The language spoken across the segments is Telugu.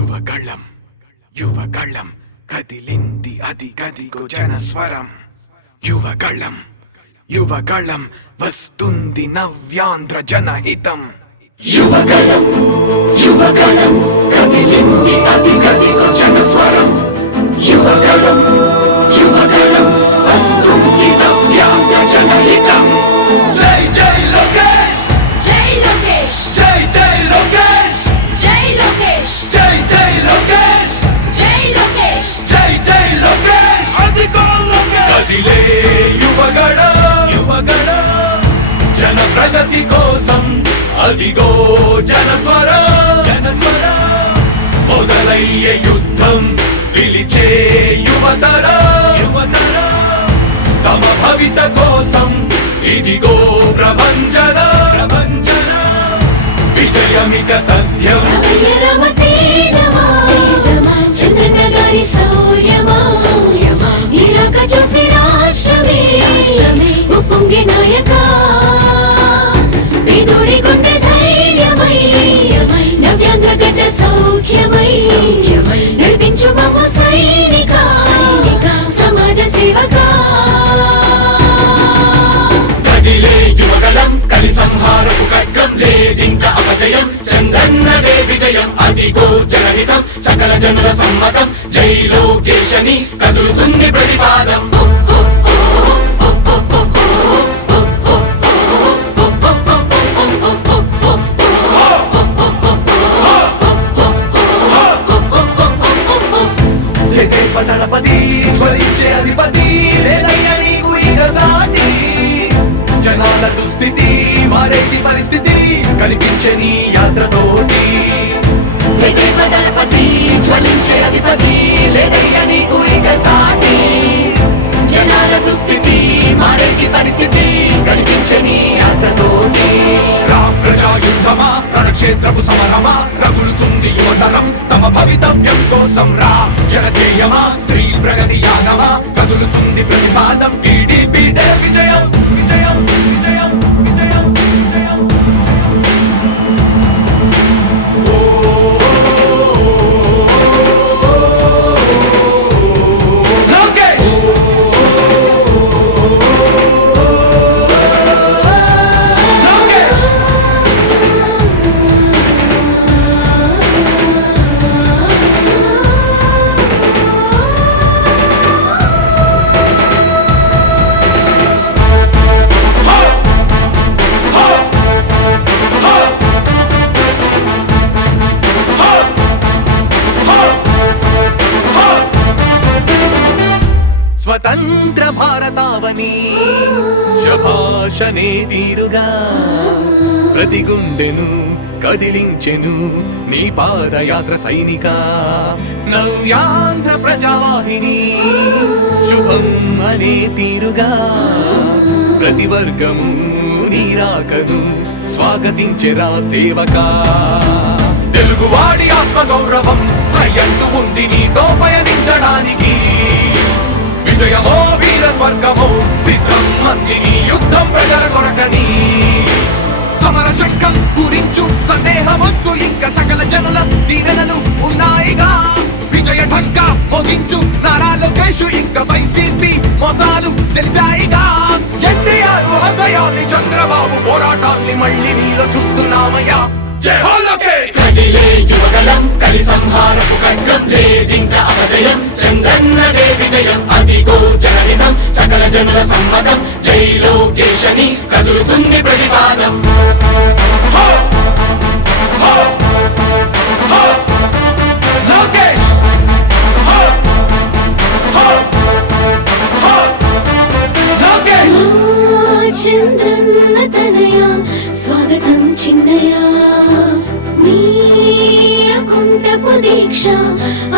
యువగళం యువగళం కదిలింది అది గదిగో జనస్వరం యువగళం యువగళం వస్తుంది నవ్యాంధ్ర జనహితం యువగళం యువగళం కదిలింది అది గదిగో జనస్వరం యువగళం యువగళం వస్తుంది నవ్యాంధ్ర జనహితం జై జై లోకేష్ జై లోకేష్ జై జై లోకేష్ జై లోకేష్ జై జై లోకేష్ జై లోకేష్ జై జై లోకేష్ అదిగో లోకేష్ కదిలే యువగళం యువగళం జన ప్రగతి కోసం అదిగో జనస్వరం జనస్వరం మొదలయ్యే యుద్ధం పిలిచే యువతరం యువతరం తమ భవిత కోసం ఇదిగో ప్రభంజనం ప్రభంజనం విజయమిక తథ్యం రమ తేజమా చంద్రన్న గారి శౌర్యమా నీరాక చూసి రాష్ట్రమే ఉప్పొంగే నాయక పేదోడి గుండె ధైర్యమై నవ్యాంధ్ర గడ్డ సౌఖ్యమై నడిపించు మమ్ము సైనిక సమాజ సేవక కదిలే యువగళం కలి సంహారపు ఖడ్గం లేదింక అపజయం చంద్రన్నదే విజయం అదిగో జనహితం సకల జనుల సమ్మతం జై లోకేశని కదులుతుంది ప్రతిపాదం దళపతి జ్వలించే అధిపతి లేదయ్యా నీకు ఇక సాటి జనాల దుస్థితి మారేటి పరిస్థితి కనిపించే నీ యాత్రతోటి దళపతి జ్వలించే అధిపతి లేదయ్యా నీకు ఇక సాటి జనాల దుస్థితి మారేటి పరిస్థితి కనిపించే నీ యాత్రతోటి ప్రజాయుద్ధమా రణక్షేత్రపు సమరమా రగులుతుంది యువతరం తమ భవితవ్యం కోసం రా జనజేయమా స్త్రీ ప్రగతి యాగమా కదులుతుంది ప్రతిపాదం టీడీపీ విజయం విజయం విజయం విజయం విజయం స్వతంత్ర భారతావని శభాషనే తీరుగా ప్రతి గుండెను కదిలించెను నీ పాదయాత్ర సైనిక నవ్యాంధ్ర ప్రజావాహిని శుభం అనే తీరుగా ప్రతి వర్గము నీరాకను స్వాగతించెరా సేవక తెలుగువాడి ఆత్మగౌరవం సయ్యంటూ ఉంది నీతో పయనించడానికి విజయమో వీర స్వర్గమో సిద్ధం మందిని యుద్ధం ప్రజల కొరకని సమర శంఖం పూరించు సందేహమొద్దు ఇంకా సకల జనుల దీవెనలు ఉన్నాయిగా విజయ ఢంకా మోగించు నారా లోకేష్ ఇంకా వైసీపీ మోసాలు తెలిసాయిగా ఎన్టీఆర్ ఆశయాల్ని చంద్రబాబు పోరాటాల్ని మళ్ళీ నీలో చూస్తున్నామయ్యా జై హో లోకేష్ కదిలే యువగళం కలి సంహారపు ఖడ్గం లేదింక అపజయం చంద్రన్నదే విజయం అదిగో జనహితం సకల జనుల సమ్మతం జై లోకేశని కదులుతుంది ప్రతిపాదం లోకేష్ లోకేష్ చంద్రన్న తనయ స్వాగతం చిన్నయ నీ అకుంఠపు దీక్ష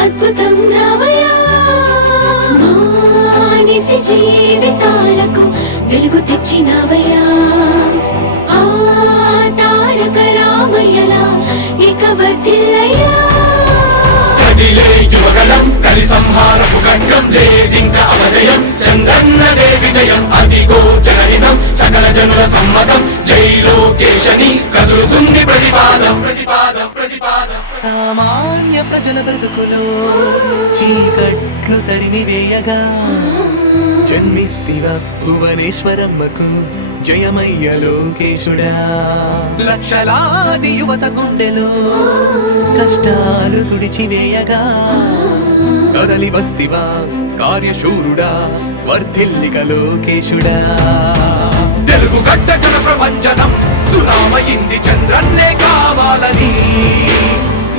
అద్భుతం రావయ్యా మానిసి జీవితాలకు వెలుగు తెచ్చినవయ్యా ఆ తారక రామయ్యలా ఇక వర్ధిల్లయ్యా కదిలే యువగళం కలి సంహారపు ఖడ్గం లేదింక అపజయం చంద్రన్నదే విజయం అదిగో జనహితం సకల జనుల సమ్మతం జై లోకేశని కదులుతుంది ప్రతిపాదం ప్రతిపాదం ప్రతిపాదం సామాన్య ప్రజల బ్రతుకులో చీకట్లు తరిమి వేయగా జన్మిస్తివ భువనేశ్వరమ్మకు జయమయ్య లోకేశుడా. లక్షలాది యువత గుండెలో కష్టాలు తుడిచివేయగా కదలి వస్తివా కార్యశూరుడా వర్ధిల్లిక లోకేశుడా. తెలుగు గడ్డ జన ప్రపంచనం సునామయింది చంద్రన్నే కావాలని.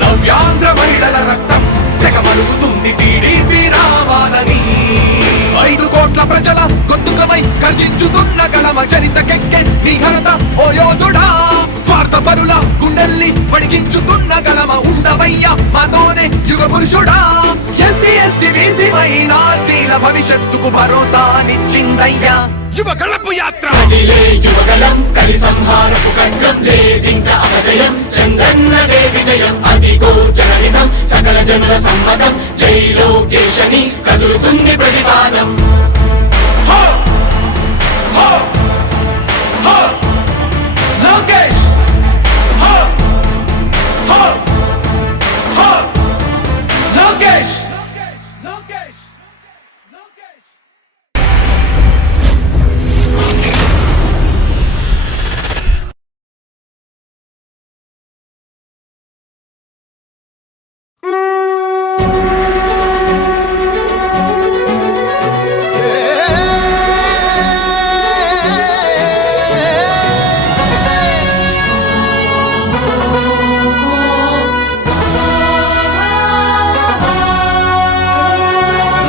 నవ్యాంధ్ర మహిళల రక్తం తెగ మరుగుతుంది టీడీపీ రావాలని. 5 కోట్ల ప్రజల గొంతుకమై గర్జించుతున్న గళమ చరితకెక్కె నీ ఘనత ఓ యోధుడా. స్వార్థ పరుల గుండెల్ని వడిగించుతున్న గళమ ఉండవయ్య మాతోనే యుగ పురుషుడా. ఎస్సీ ఎస్టీ బీసీ మైనార్టీల భవిష్యత్తుకు భరోసానిచ్చిందయ్యా యువ కళపు యాత్ర. యువగలం కలి సంహారపు ఖడ్గం లేదింక అపజయం చంద్రన్నదే విజయం. అదిగో జనహితం సకల జనుల సమ్మతం జై లోకేశని కదులుతుంది ప్రతిపాదం. లోకేష్ లోకేష్ లోకేష్ లోకేష్.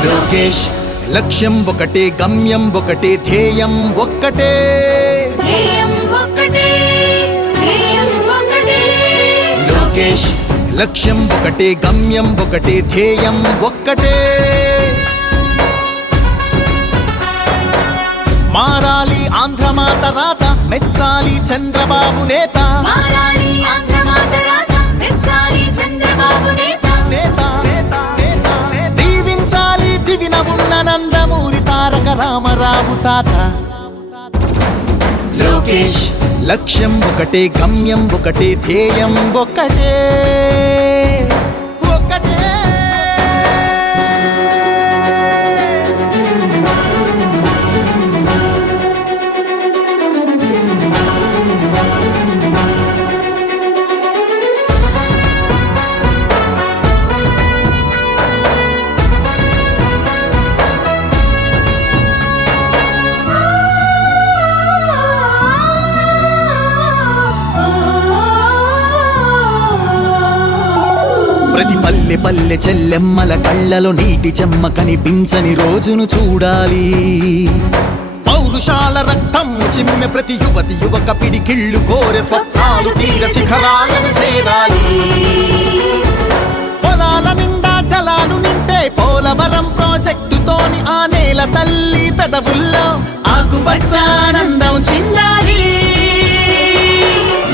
లోకేష్ లక్ష్యం ఒకటే గమ్యం ఒకటే ధ్యేయం ఒక్కటే. లోకేష్ లక్ష్యం ఒకటే గమ్యం ఒకటే ధ్యేయం ఒక్కటే. మారాలి ఆంధ్రమాత రాత మెచ్చాలి చంద్రబాబు నేత. నేత దీవించాలి దివిన ఉన్న నందమూరి తారక రామరావు తాత. లోకేష్ లక్ష్యం ఒకటే గమ్యం ఒకటే ధ్యేయం ఒకటే ఒకటే. ప్రతి పల్లె పల్లె చెల్లెమ్మల కళ్ళలో నీటి చెమ్మ కనిపించని రోజును చూడాలి. పౌరుషాల రక్తం చిమ్మె ప్రతి యువతి యువక పిడికిళ్ళు కోరె స్వప్నాలు తీర శిఖరాలను చేరాలి. పొలాల నిండా జలాలు నింపే పోలవరం ప్రాజెక్టుతోని ఆ నేల తల్లి పెదవుల్లో ఆకుపచ్చానందం చిందాలి.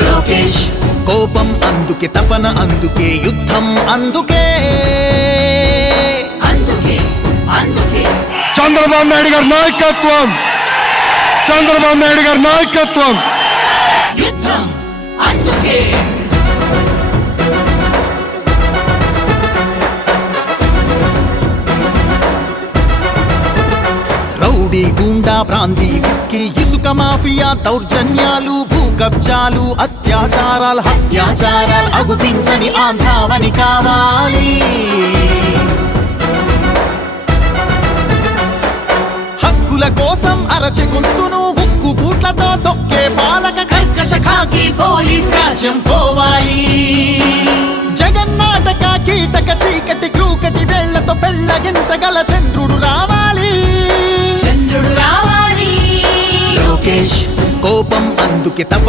లోకేష్ కోపం అందుకే తపన అందుకే యుద్ధం అందుకే అందుకే అందుకే. చంద్రబాబు నాయుడు గారి నాయకత్వం, చంద్రబాబు నాయుడు గారి నాయకత్వం. యుద్ధం అందుకే. రౌడీ గూండా ప్రాంతీ విస్కీ ఇసుక మాఫియా దౌర్జన్యాలు భూ కబ్జాలు అత్యాచారాలు హత్యాచారాలు అగుపించని ఆంధ్రావని కావాలి. హక్కుల కోసం అరచె గొంతును ఉక్కు బూట్లతో తొక్కే పాలక కర్కశ ఖాకీ పోలీస్ రాజ్యం పోవాలి. జగన్నాటక కీటక చీకటి క్రూకటి వేళ్లతో పెళ్ళగించగల చంద్రుడు రావాలి. చంద్రుడు రావాలి. లోకేష్ కోపం అందుకే తప